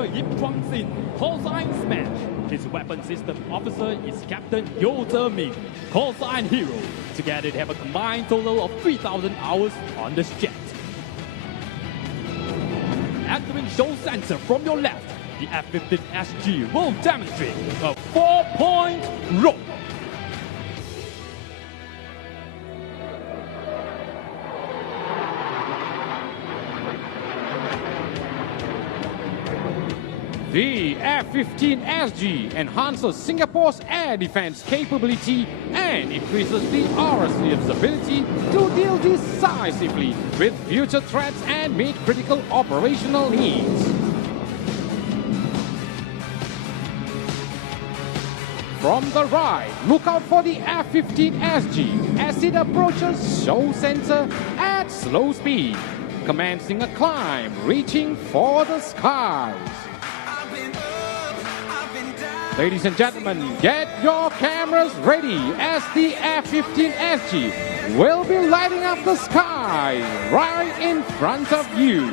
Major Yip Chuang Sin, call sign Smash. His weapon system officer is Captain Yo Ming, call sign Hero. Together they have a combined total of 3,000 hours on this jet. Entering show center from your left, the F-15 SG will demonstrate a 4-point rope. The F-15 SG enhances Singapore's air defense capability and increases the RSCF's ability to deal decisively with future threats and meet critical operational needs. From the right, look out for the F-15 SG as it approaches show center at slow speed, commencing a climb reaching for the skies. Ladies and gentlemen, get your cameras ready as the F-15 SG will be lighting up the sky right in front of you.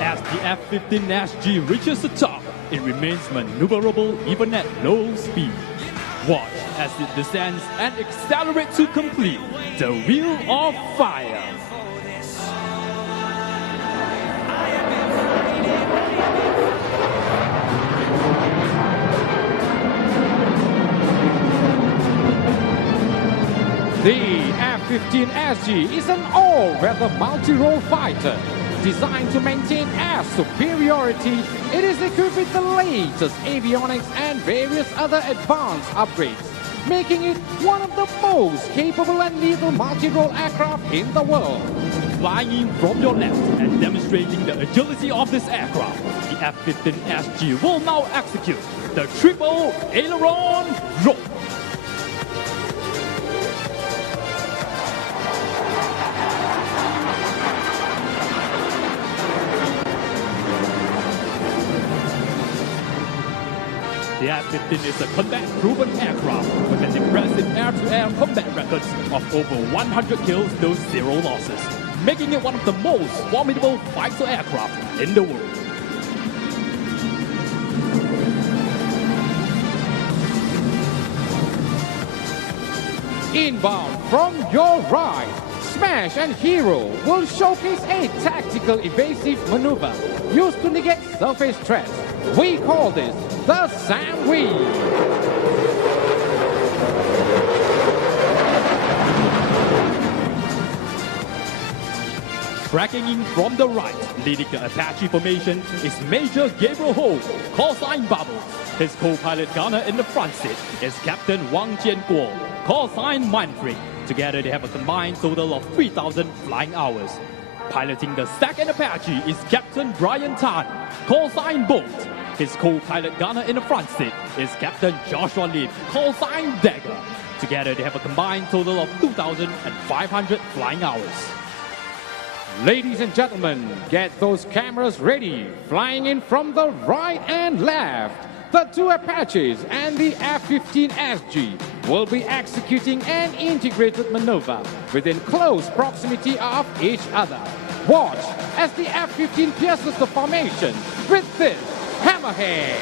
As the F-15 SG reaches the top, it remains maneuverable even at low speed. Watch as it descends and accelerates to complete the Wheel of Fire. The F-15 SG is an all-weather multi-role fighter. Designed to maintain air superiority, it is equipped with the latest avionics and various other advanced upgrades, making it one of the most capable and lethal multi-role aircraft in the world. Flying in from your left and demonstrating the agility of this aircraft, the F-15 SG will now execute the triple aileron rope. The F-15 is a combat-proven aircraft with an impressive air-to-air combat record of over 100 kills to 0 losses, making it one of the most formidable fighter aircraft in the world. Inbound from your right, Smash and Hero will showcase a tactical evasive maneuver used to negate surface threats. We call this the Sam Wheel. Tracking in from the right, leading the Apache formation is Major Gabriel Ho, call sign Bubbles. His co-pilot gunner in the front seat is Captain Wang Jianguo, call sign Manfred. Together they have a combined total of 3,000 flying hours. Piloting the second Apache is Captain Brian Tan, call sign Bolt. His co-pilot gunner in the front seat is Captain Joshua Lim, call sign Dagger. Together they have a combined total of 2,500 flying hours. Ladies and gentlemen, get those cameras ready. Flying in from the right and left, the two Apaches and the F-15 SG will be executing an integrated maneuver within close proximity of each other. Watch as the F-15 pierces the formation with this hammerhead.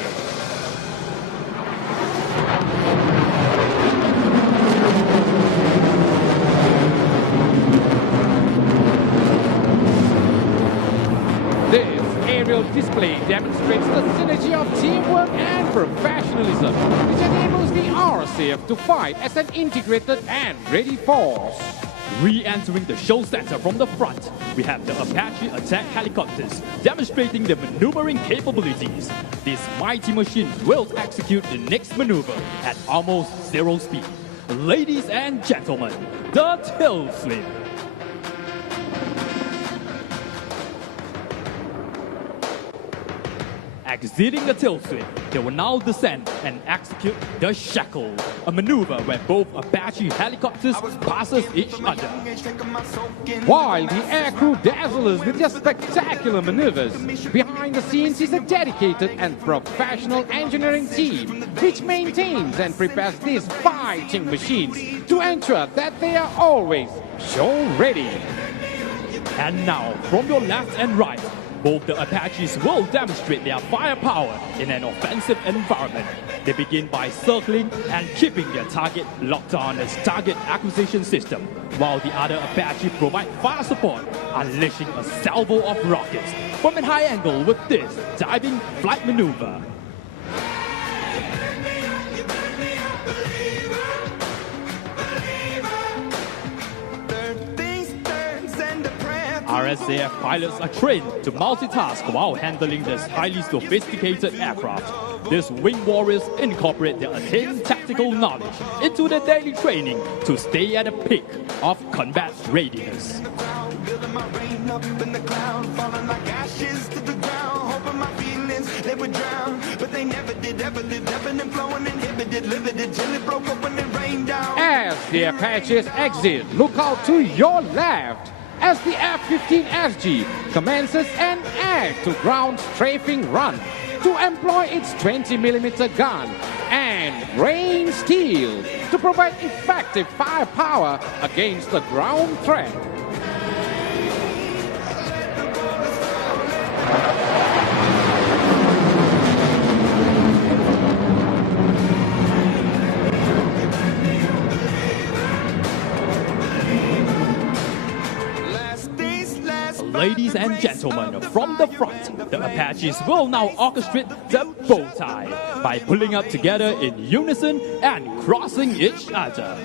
This aerial display demonstrates the synergy of teamwork and professionalism, which enables the RSAF to fight as an integrated and ready force. Re-entering the show center from the front, we have the Apache attack helicopters demonstrating their maneuvering capabilities. These mighty machines will execute the next maneuver at almost 0 speed. Ladies and gentlemen, the tail flip. Exiting the tail sweep, they will now descend and execute the shackle, a maneuver where both Apache helicopters passes each other. While the aircrew dazzles with their spectacular maneuvers, behind the scenes is a dedicated and professional engineering team which maintains and prepares these fighting machines to ensure that they are always show ready. And now, from your left and right, both the Apaches will demonstrate their firepower in an offensive environment. They begin by circling and keeping their target locked on its target acquisition system, while the other Apache provide fire support, unleashing a salvo of rockets from a high angle with this diving flight maneuver. RSAF pilots are trained to multitask while handling this highly sophisticated aircraft. These wing warriors incorporate their attained tactical knowledge into their daily training to stay at the peak of combat readiness. As the Apaches exit, look out to your left as the F-15SG commences an air-to-ground strafing run to employ its 20mm gun and rain steel to provide effective firepower against the ground threat. Ladies and gentlemen, from the front, the Apaches will now orchestrate the bow tie by pulling up together in unison and crossing each other.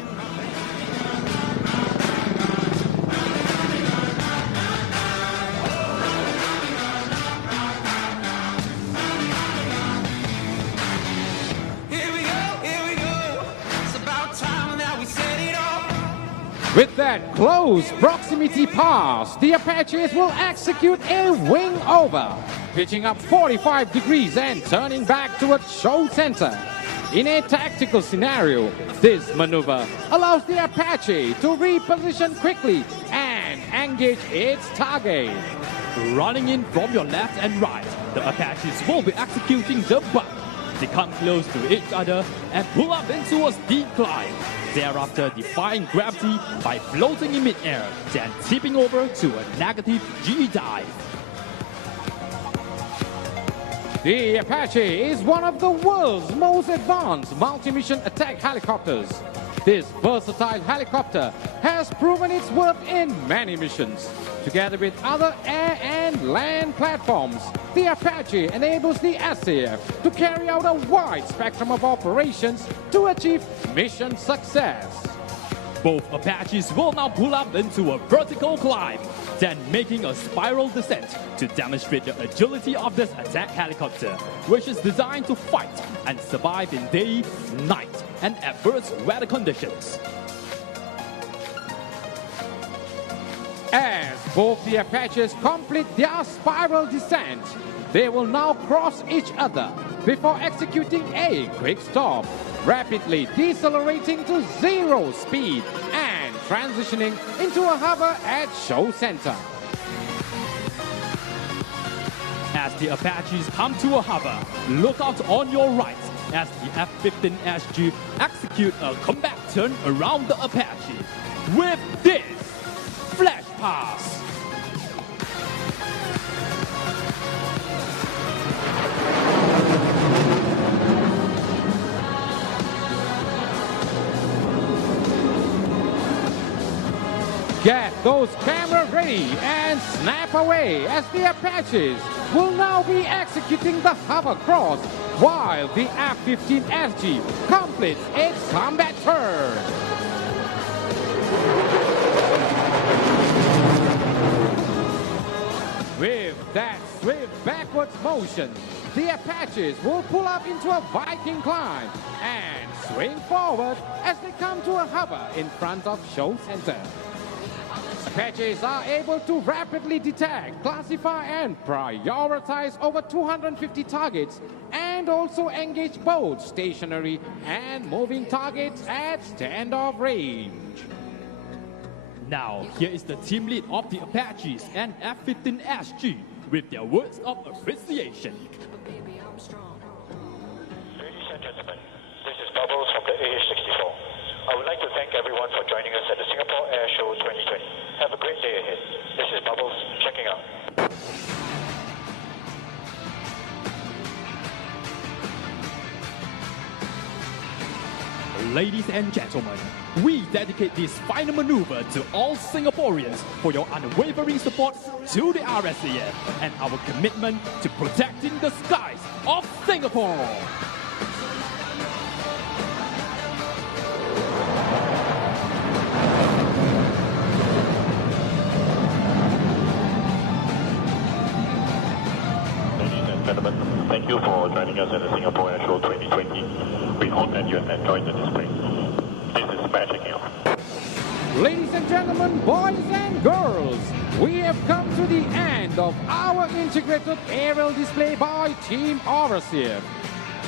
With that close proximity pass, the Apaches will execute a wing over, pitching up 45 degrees and turning back towards show center. In a tactical scenario, this maneuver allows the Apache to reposition quickly and engage its target. Running in from your left and right, the Apaches will be executing the butt. They come close to each other and pull up into a steep climb. Thereafter, defying gravity by floating in mid-air, then tipping over to a negative G dive. The Apache is one of the world's most advanced multi-mission attack helicopters. This versatile helicopter has proven its worth in many missions. Together with other air and land platforms, the Apache enables the SAF to carry out a wide spectrum of operations to achieve mission success. Both Apaches will now pull up into a vertical climb, then making a spiral descent to demonstrate the agility of this attack helicopter, which is designed to fight and survive in day, night, and adverse weather conditions. As both the Apaches complete their spiral descent, they will now cross each other before executing a quick stop, rapidly decelerating to 0 speed and transitioning into a hover at show center. As the Apaches come to a hover, look out on your right as the F-15SG execute a combat turn around the Apache with this flash pass. Get those cameras ready and snap away as the Apaches will now be executing the hover cross while the F-15SG completes its combat turn. With that swift backwards motion, the Apaches will pull up into a Viking climb and swing forward as they come to a hover in front of show center. Apaches are able to rapidly detect, classify, and prioritize over 250 targets, and also engage both stationary and moving targets at standoff range. Now, here is the team lead of the Apaches and F-15 SG with their words of appreciation. Ladies and gentlemen, this is Bubbles from the AH-64. I would like to thank everyone for joining us at the Singapore Airshow 2020. Have a great day ahead. This is Bubbles checking out. Ladies and gentlemen, we dedicate this final maneuver to all Singaporeans for your unwavering support to the RSAF and our commitment to protecting the skies of Singapore. Ladies and gentlemen, thank you for joining us at the Singapore Airshow 2020. We hope that you have enjoyed the display. This is Matt checking out. Ladies and gentlemen, boys and girls, we have come to the end of our integrated aerial display by Team RSAF.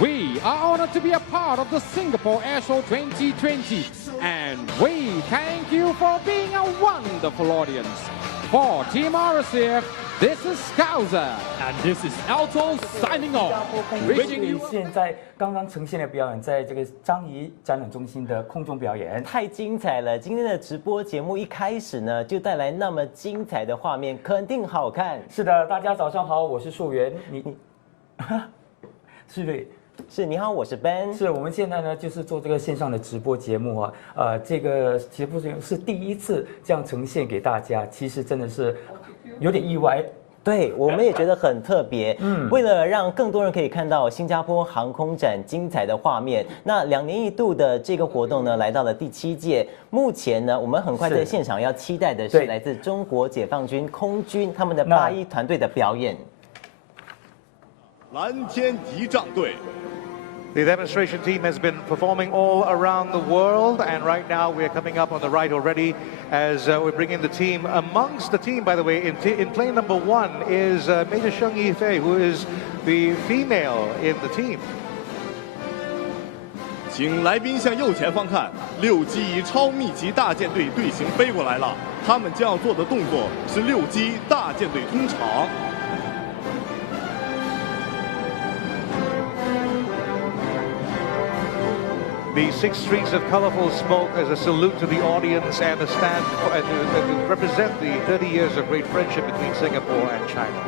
We are honored to be a part of the Singapore Airshow 2020, and we thank you for being a wonderful audience. For Team RSAF, this is Scouser. And this is Alto signing 新加 off. 坡空军 Wishing 队 you 现在刚刚呈现的表演，在这个樟宜展览中心的空中表演。太精彩了！今天的直播节目一开始呢，就带来那么精彩的画面，肯定好看。是的，大家早上好，我是树源，是对。是，你好，我是 Ben。是我们现在呢，就是做这个线上的直播节目啊，这个直播节目是第一次这样呈现给大家，其实真的是有点意外。对，我们也觉得很特别。为了让更多人可以看到新加坡航空展精彩的画面，那2年一度的这个活动呢，来到了第7届。目前呢，我们很快在现场要期待的是对来自中国解放军空军他们的81团队的表演。蓝天仪仗队。 The demonstration team has been performing all around the world, and right now we're coming up on the right already as we're bringing the team. Amongst the team, by the way, in plane number 1 is Major Sheng Yifei, who is the female in the team. 请来宾向右前方看，6机以超密集大舰队队形飞过来了。他们将要做的动作是6机大舰队通场。 The 6 streets of colorful smoke as a salute to the audience and a stand to represent the 30 years of great friendship between Singapore and China.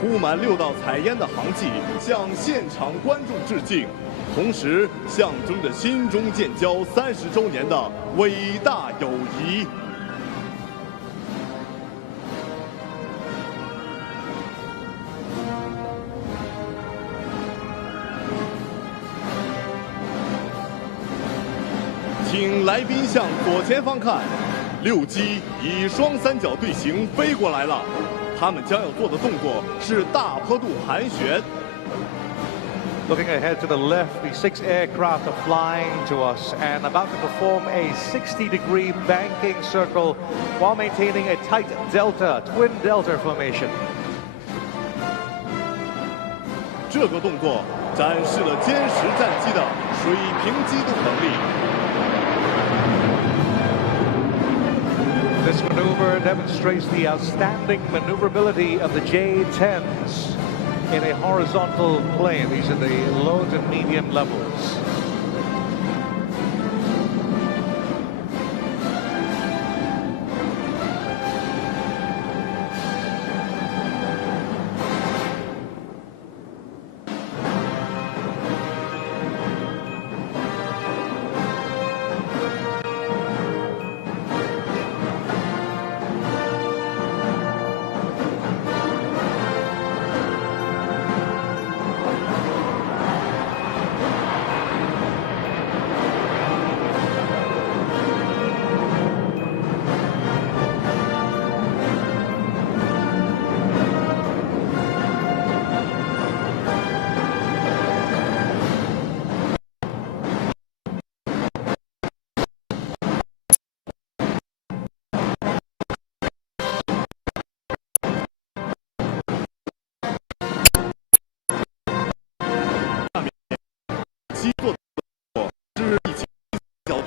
铺满6道彩烟的航迹向现场观众致敬，同时象征着新中建交30周年的伟大友谊。 请来宾向左前方看，6机以双三角队形飞过来了。他们将要做的动作是大坡度盘旋。 Looking ahead to the left, the 6 aircraft are flying to us and about to perform a 60-degree banking circle while maintaining a tight delta, twin delta formation. 这个动作展示了歼十战机的水平机动能力。 This maneuver demonstrates the outstanding maneuverability of the J-10s in a horizontal plane. These are the low to medium levels.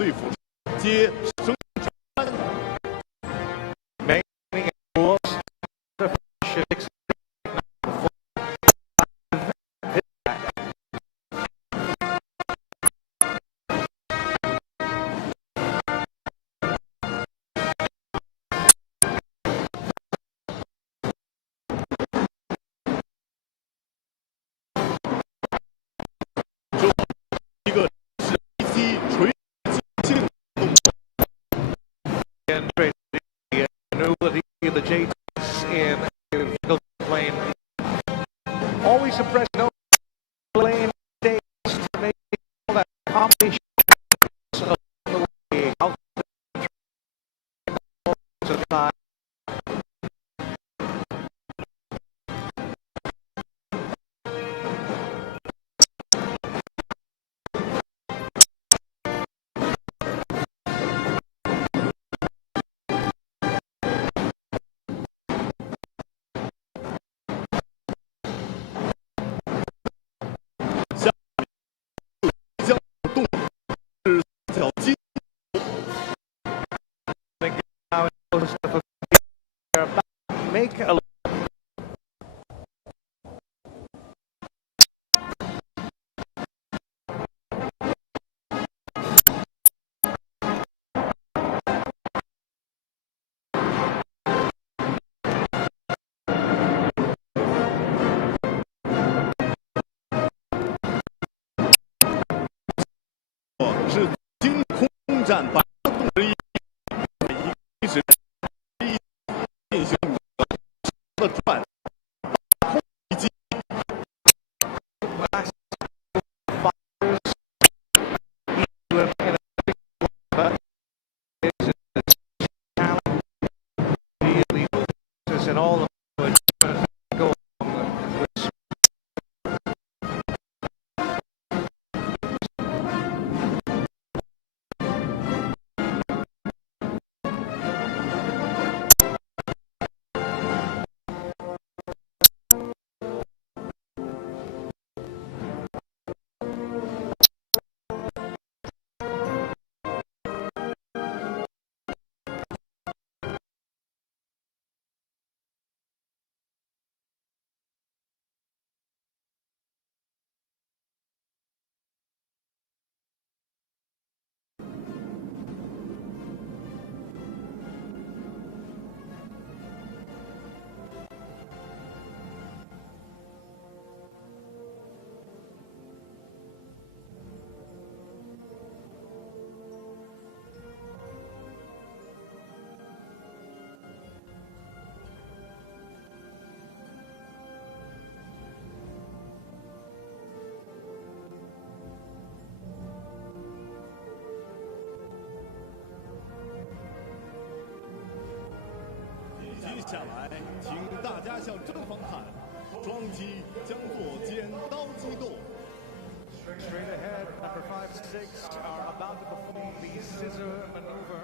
对付接生产。 The JTs in the plane. Always suppress no plane days to make all that combination of the way out of time. Make a是经空战8动之一，一是进行的转空袭击。 and all go接下来，请大家向正方看，双机将做剪刀机动。 straight ahead. Number 5 and 6 are about to perform the scissor maneuver.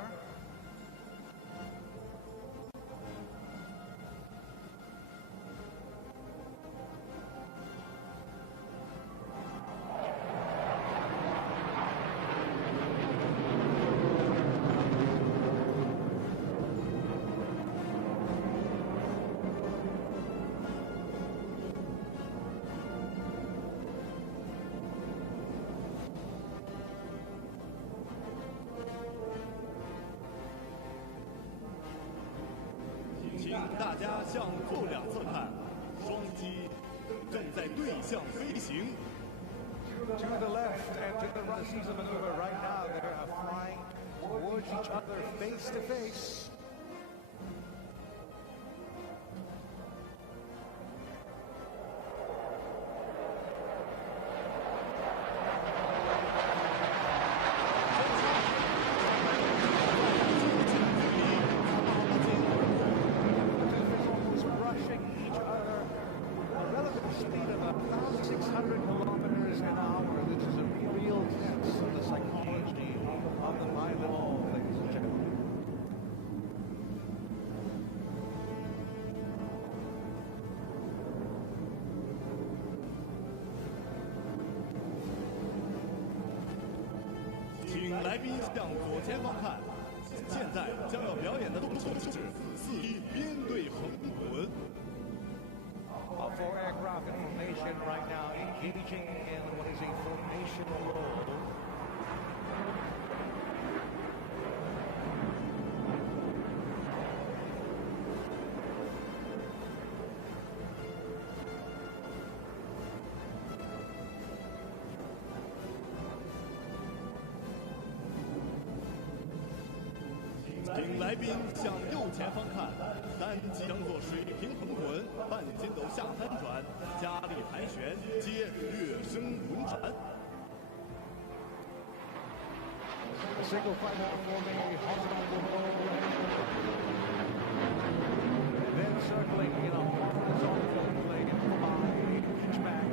大家向后两侧看，双机正在对向飞行。 To the left and to the scissor maneuver right now, they're flying towards each other face to face. 宾向左前方看，现在将要表演的动作是4-1编队横滚。Four aircraft in formation right now, engaging in what is a formation roll.请来宾向右前方看，单机将做水平横滚、半筋斗下翻转、加力盘旋接跃升滚转。A single fighter forming a horizontal roll, and then circling in a horizontal plane by pitchback.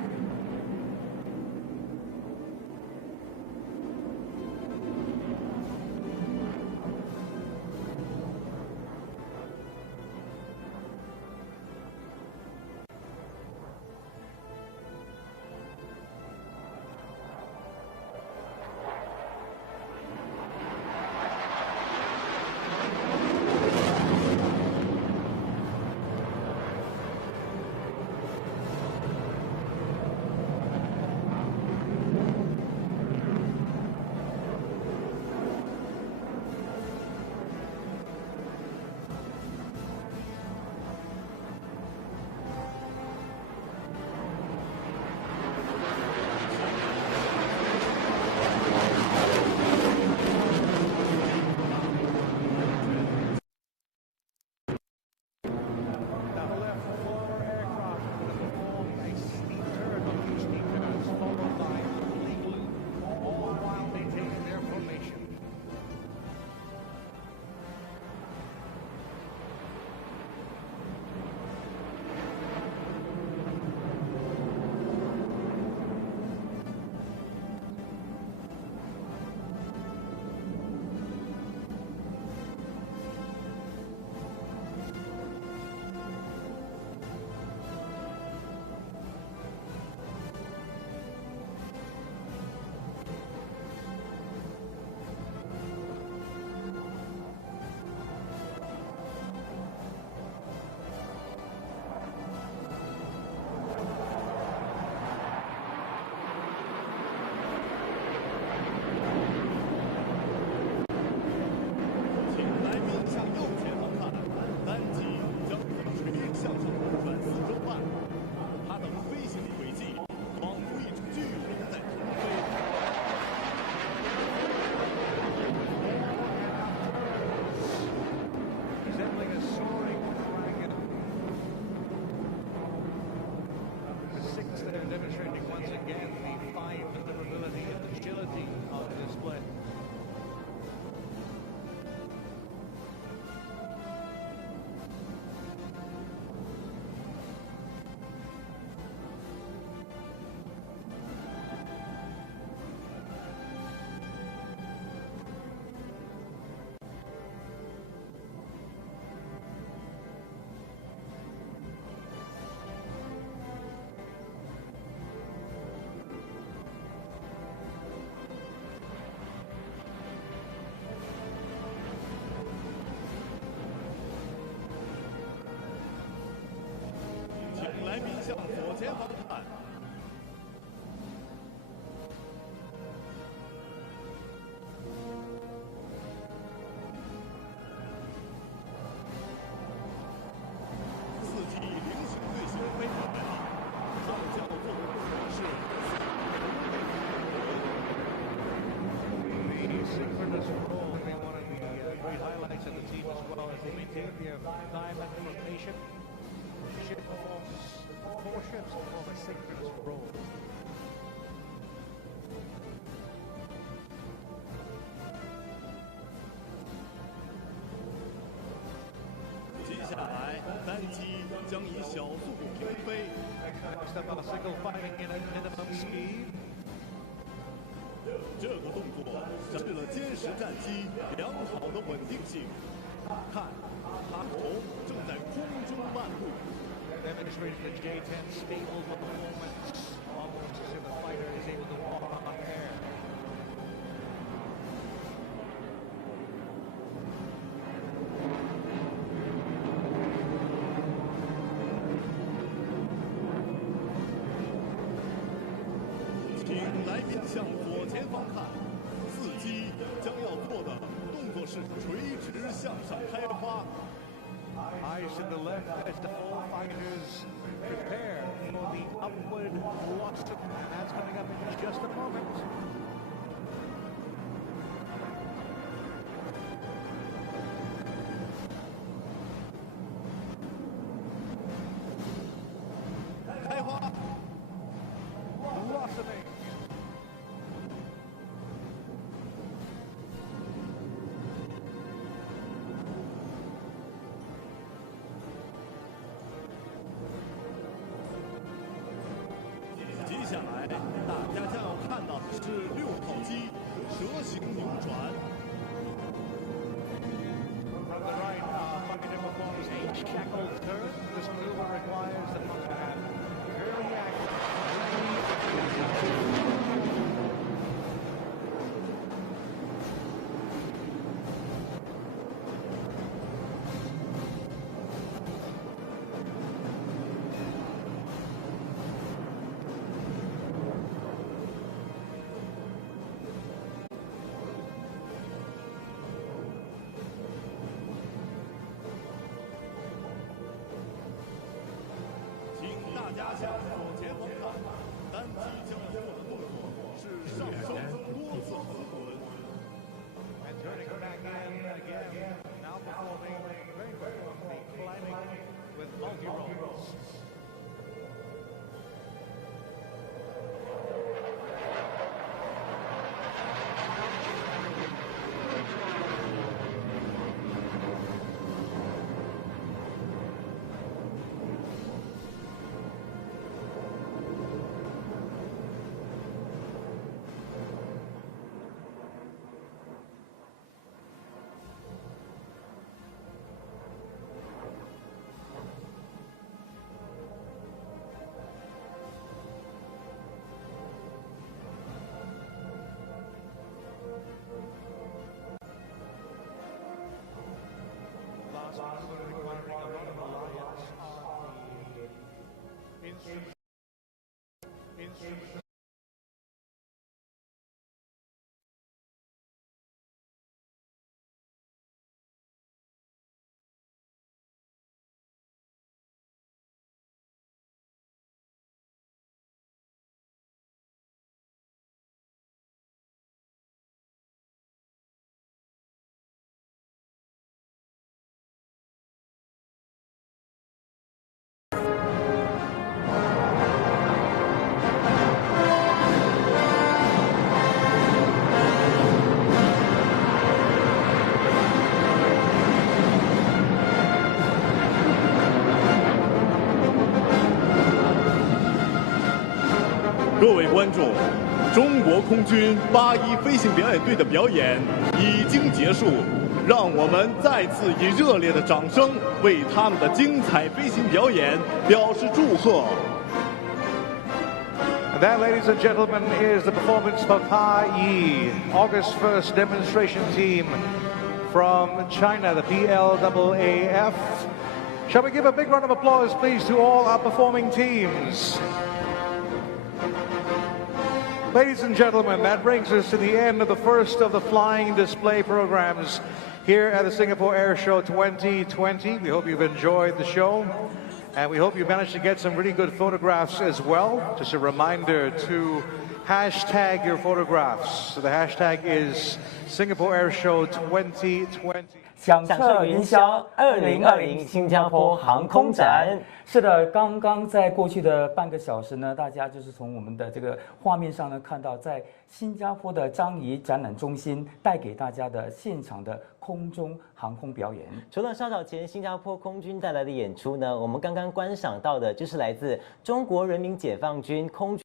Four ships perform a synchronous roll. 接下来，单机将以小速度平飞。 Next up, a single fighting in a minimum speed. 这个动作展示了歼十战机良好的稳定性。看，它头正在空中漫步。 Demonstrating the J-10 stable performance, almost as if the fighter is able to walk on air. 向左前方看，伺机将要做的动作是垂直向上开花。 Eyes to the left as the all fighters prepare for the upward blossom. That's coming up in just a moment. Blossoming. 接下来，大家将要看到的是6号机蛇形扭转。 From the right, Buckingham performs a shackled turn. This maneuver requires the pump to have very active. And turning back in again, now performing very well, climbing with multi-rolls. Instrument.各位观众，中国空军81飞行表演队的表演已经结束，让我们再次以热烈的掌声为他们的精彩飞行表演表示祝贺。 And that, ladies and gentlemen, is the performance of Yi, August 1st demonstration team from China, the PLAAF. Shall we give a big round of applause, please, to all our performing teams? Ladies and gentlemen, that brings us to the end of the first of the flying display programs here at the Singapore Airshow 2020. We hope you've enjoyed the show. And we hope you managed to get some really good photographs as well. Just a reminder to hashtag your photographs. So the hashtag is Singapore Airshow 2020. 响彻云霄2020新加坡航空展。是的，刚刚在过去的半个小时呢，大家就是从我们的这个画面上呢看到，在新加坡的樟宜展览中心带给大家的现场的空中航空表演。除了稍早前新加坡空军带来的演出呢，我们刚刚观赏到的就是来自中国人民解放军空军。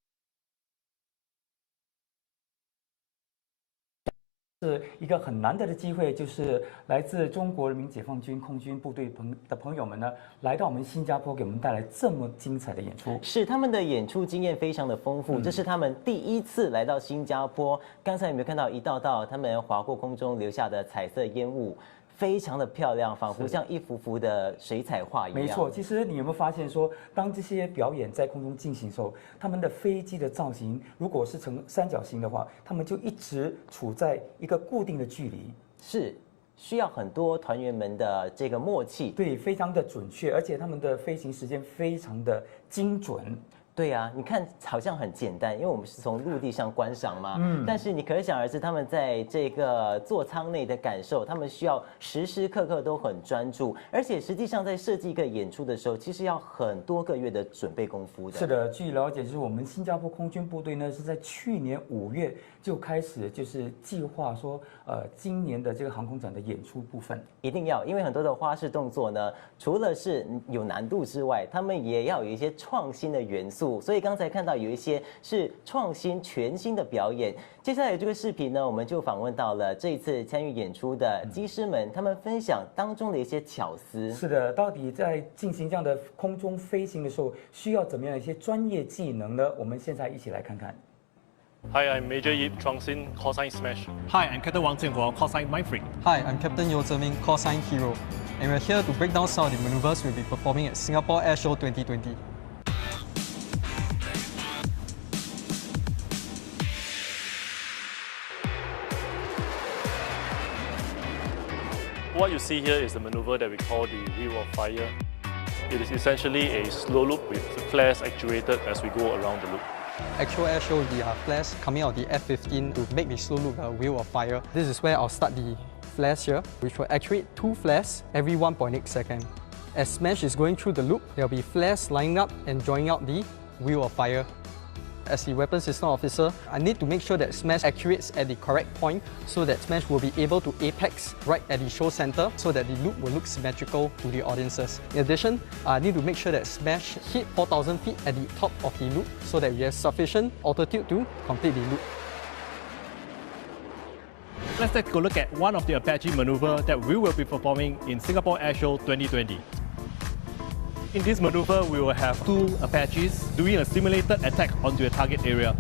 是一个很难得的机会，就是来自中国人民解放军空军部队的朋友们呢，来到我们新加坡，给我们带来这么精彩的演出。是他们的演出经验非常的丰富，这是他们第一次来到新加坡。刚才有没有看到一道道他们划过空中留下的彩色烟雾？非常的漂亮，仿佛像一幅幅的水彩画一样。没错，其实你有没有发现说，当这些表演在空中进行的时候，他们的飞机的造型如果是呈三角形的话，他们就一直处在一个固定的距离。是。需要很多团员们的这个默契，对，非常的准确，而且他们的飞行时间非常的精准。对啊，你看好像很简单，因为我们是从陆地上观赏嘛。但是你可想而知，他们在这个座舱内的感受，他们需要时时刻刻都很专注，而且实际上在设计一个演出的时候，其实要很多个月的准备功夫的。是的，据了解，就是我们新加坡空军部队呢，是在去年5月就开始就是计划说，今年的这个航空展的演出部分一定要，因为很多的花式动作呢，除了是有难度之外，他们也要有一些创新的元素。所以刚才看到有一些是创新全新的表演。接下来这个视频呢，我们就访问到了这一次参与演出的机师们，他们分享当中的一些巧思。是的，到底在进行这样的空中飞行的时候，需要怎么样的一些专业技能呢？我们现在一起来看看。Hi, I'm Major Yip Chuang-sin, call sign Smash. Hi, I'm Captain Wang Jianguo, call sign Mindfreak. Hi, I'm Captain Yo Zheming, call sign Hero. And we're here to break down some of the maneuvers we'll be performing at Singapore Airshow 2020. What you see here is the maneuver that we call the wheel of fire. It is essentially a slow loop with flares actuated as we go around the loop. Actual airshow will be flares coming out of the F-15 to make the slow loop a wheel of fire. This is where I'll start the flares here, which will actuate 2 flares every 1.8 seconds. As Smash is going through the loop, there will be flares lining up and drawing out the wheel of fire. As the weapons system officer, I need to make sure that Smash actuates at the correct point so that Smash will be able to apex right at the show center so that the loop will look symmetrical to the audiences. In addition, I need to make sure that Smash hit 4,000 feet at the top of the loop so that we have sufficient altitude to complete the loop. Let's take a look at one of the Apache maneuver that we will be performing in Singapore Airshow 2020. In this maneuver, we will have 2 Apaches doing a simulated attack onto a target area.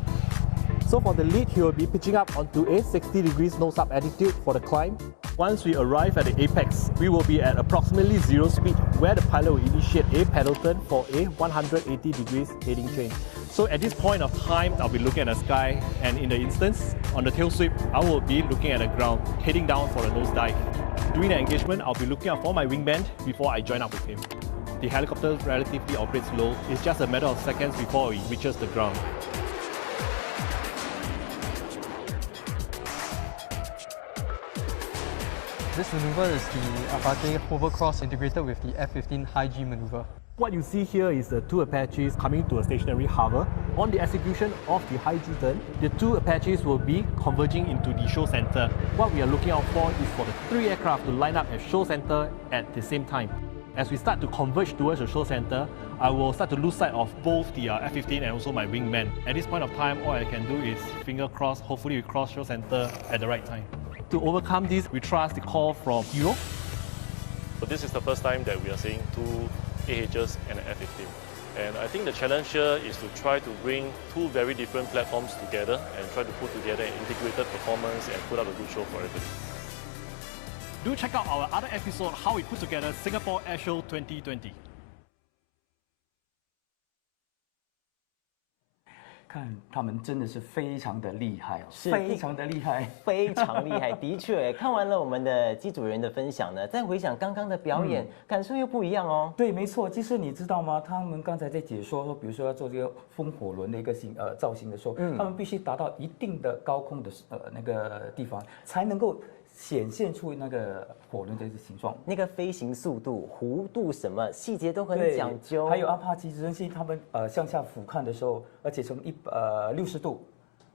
So for the lead, he will be pitching up onto a 60 degrees nose-up attitude for the climb. Once we arrive at the apex, we will be at approximately 0 speed, where the pilot will initiate a pedal turn for a 180 degrees heading change. So at this point of time, I'll be looking at the sky, and in the instance, on the tail sweep, I will be looking at the ground, heading down for a nosedive. During the engagement, I'll be looking out for my wingman before I join up with him. The helicopter relatively operates low. It's just a matter of seconds before it reaches the ground. This maneuver is the Apache hovercross integrated with the F-15 high G maneuver. What you see here is the 2 Apaches coming to a stationary hover. On the execution of the high G turn, the 2 Apaches will be converging into the show center. What we are looking out for is for the 3 aircraft to line up at show center at the same time. As we start to converge towards the show center, I will start to lose sight of both the F-15 and also my wingman. At this point of time, all I can do is finger cross. Hopefully we cross show center at the right time. To overcome this, we trust the call from Hero. So this is the first time that we are seeing 2 AHs and an F-15. And I think the challenge here is to try to bring 2 very different platforms together and try to put together an integrated performance and put up a good show for everybody. Do check out our other episode, how we put together Singapore Airshow 2020. 看他们真的是非常的厉害哦，非常的厉害，非常厉害。的确，看完了我们的机组人的分享呢，再回想刚刚的表演，感受又不一样哦。对，没错。其实你知道吗？他们刚才在解说说，比如说要做这个风火轮的一个造型的时候，他们必须达到一定的高空的那个地方，才能够显现出那个火轮的形状，那个飞行速度、弧度什么细节都很讲究。还有阿帕奇直升机，他们向下俯瞰的时候，而且从60度，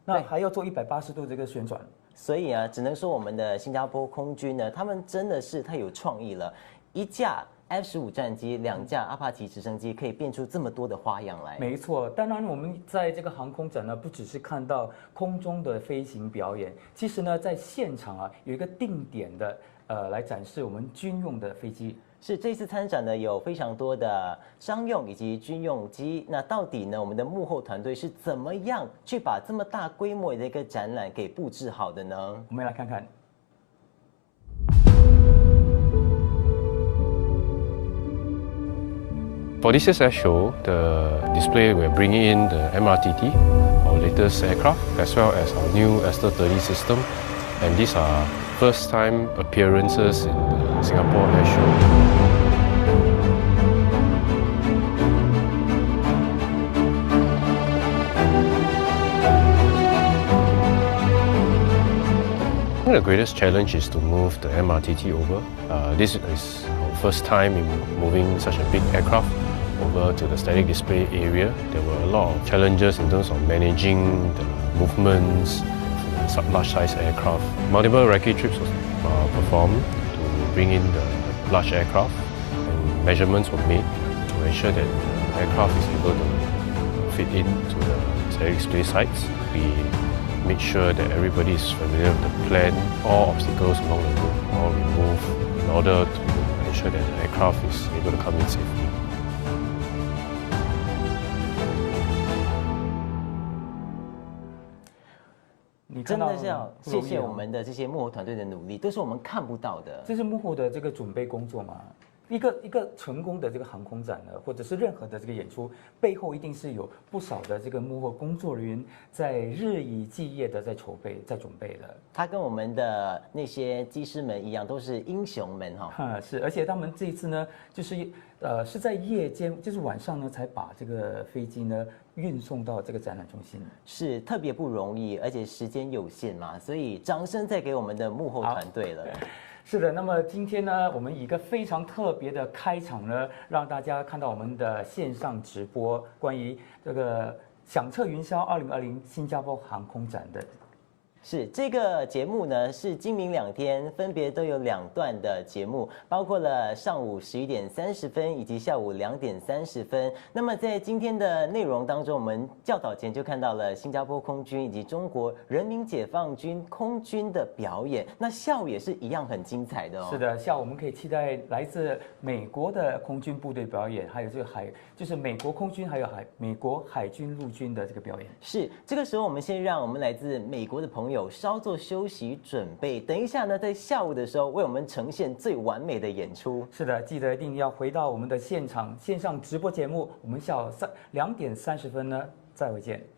那还要做180度这个旋转。所以啊，只能说我们的新加坡空军呢，他们真的是太有创意了，一架F-15战机，2架阿帕奇直升机可以变出这么多的花样来。没错，当然我们在这个航空展呢，不只是看到空中的飞行表演，其实呢，在现场啊有一个定点的来展示我们军用的飞机。是这次参展呢有非常多的商用以及军用机，那到底呢我们的幕后团队是怎么样去把这么大规模的一个展览给布置好的呢？我们来看看。For this year's airshow, the display we're bringing in the MRTT, our latest aircraft, as well as our new Aster-30 system, and these are first-time appearances in the Singapore Airshow. I think the greatest challenge is to move the MRTT over. This is our first time in moving such a big aircraft over to the static display area. There were a lot of challenges in terms of managing the movements of the large size aircraft. Multiple recce trips were performed to bring in the large aircraft, and measurements were made to ensure that the aircraft is able to fit into the static display sites. We made sure that everybody is familiar with the plan, all obstacles along the route, all removed in order to ensure that the aircraft is able to come in safely. 真的是要谢谢我们的这些幕后团队的努力，都是我们看不到的。这是幕后的这个准备工作嘛？一个成功的这个航空展呢，或者是任何的这个演出，背后一定是有不少的这个幕后工作人员在日以继夜的在筹备、在准备的。他跟我们的那些机师们一样，都是英雄们哈。是，而且他们这一次呢，就是是在夜间，就是晚上呢，才把这个飞机呢运送到这个展览中心，是特别不容易，而且时间有限嘛，所以掌声再给我们的幕后团队了。是的，那么今天呢，我们以一个非常特别的开场呢，让大家看到我们的线上直播，关于这个响彻云霄2020新加坡航空展的。是这个节目呢，是今明2天分别都有2段的节目，包括了上午11点30分以及下午2点30分。那么在今天的内容当中，我们较早前就看到了新加坡空军以及中国人民解放军空军的表演，那下午也是一样很精彩的哦。是的，下午我们可以期待来自美国的空军部队表演，还有这个就是美国空军还有美国海军陆军的这个表演。是，这个时候我们先让我们来自美国的朋友稍作休息准备，等一下呢，在下午的时候为我们呈现最完美的演出。是的，记得一定要回到我们的现场线上直播节目，我们下午2点30分呢再会见。